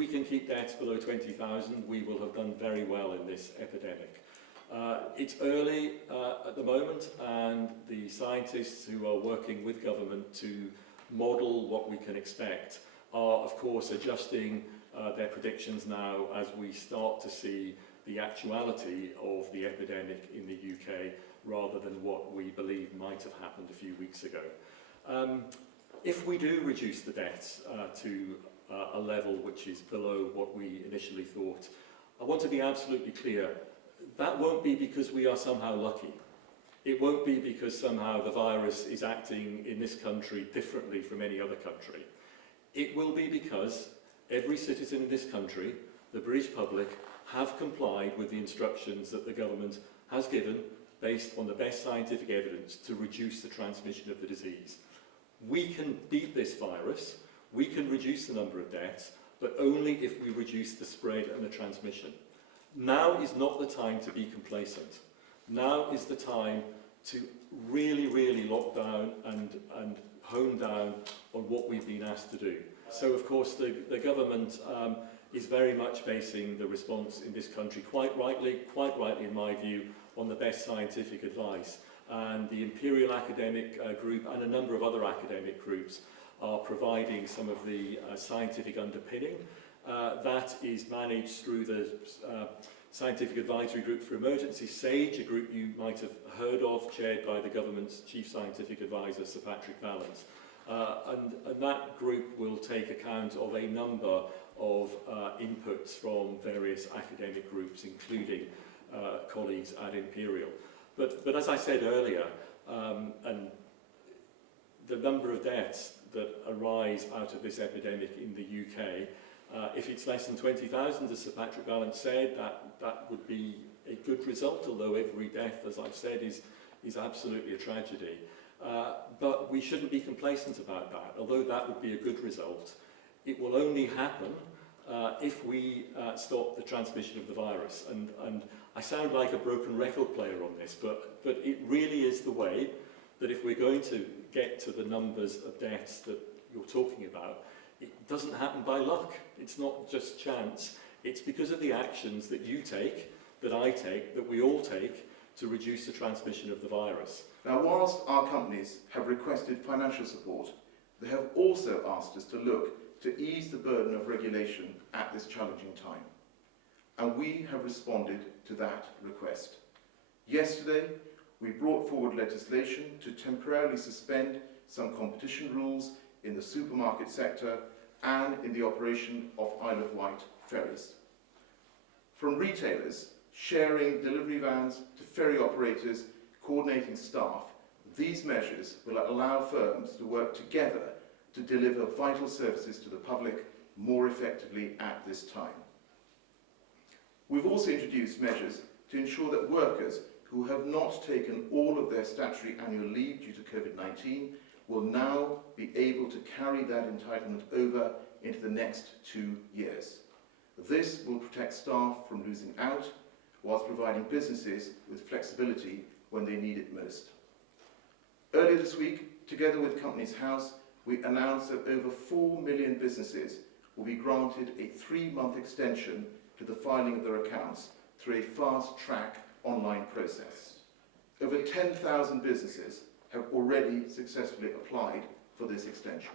we can keep deaths below 20,000, we will have done very well in this epidemic. It's early at the moment, and the scientists who are working with government to model what we can expect are, of course, adjusting their predictions now as we start to see the actuality of the epidemic in the UK rather than what we believe might have happened a few weeks ago. If we do reduce the deaths to a level which is below what we initially thought, I want to be absolutely clear, that won't be because we are somehow lucky. It won't be because somehow the virus is acting in this country differently from any other country. It will be because every citizen in this country, the British public, have complied with the instructions that the government has given based on the best scientific evidence to reduce the transmission of the disease. We can beat this virus, we can reduce the number of deaths, but only if we reduce the spread and the transmission. Now is not the time to be complacent. Now is the time to really, really lock down and hone down on what we've been asked to do. So, of course, the government is very much basing the response in this country, quite rightly in my view, on the best scientific advice. And the Imperial Academic Group and a number of other academic groups are providing some of the scientific underpinning. That is managed through the Scientific Advisory Group for Emergency, SAGE, a group you might have heard of, chaired by the government's Chief Scientific Advisor, Sir Patrick Vallance. And that group will take account of a number of inputs from various academic groups, including colleagues at Imperial. But as I said earlier, and the number of deaths that arise out of this epidemic in the UK, if it's less than 20,000, as Sir Patrick Vallance said, that would be a good result, although every death, as I've said, is absolutely a tragedy. But we shouldn't be complacent about that. Although that would be a good result, it will only happen if we stop the transmission of the virus. And I sound like a broken record player on this, but it really is the way that if we're going to get to the numbers of deaths that you're talking about, it doesn't happen by luck. It's not just chance. It's because of the actions that you take, that I take, that we all take to reduce the transmission of the virus. Now, whilst our companies have requested financial support, they have also asked us to look to ease the burden of regulation at this challenging time. And we have responded to that request. Yesterday, we brought forward legislation to temporarily suspend some competition rules in the supermarket sector and in the operation of Isle of Wight ferries. From retailers sharing delivery vans to ferry operators coordinating staff, these measures will allow firms to work together to deliver vital services to the public more effectively at this time. We've also introduced measures to ensure that workers who have not taken all of their statutory annual leave due to COVID-19 will now be able to carry that entitlement over into the next 2 years. This will protect staff from losing out, whilst providing businesses with flexibility when they need it most. Earlier this week, together with Companies House, we announced that over 4 million businesses will be granted a 3-month extension to the filing of their accounts through a fast-track online process. Over 10,000 businesses have already successfully applied for this extension.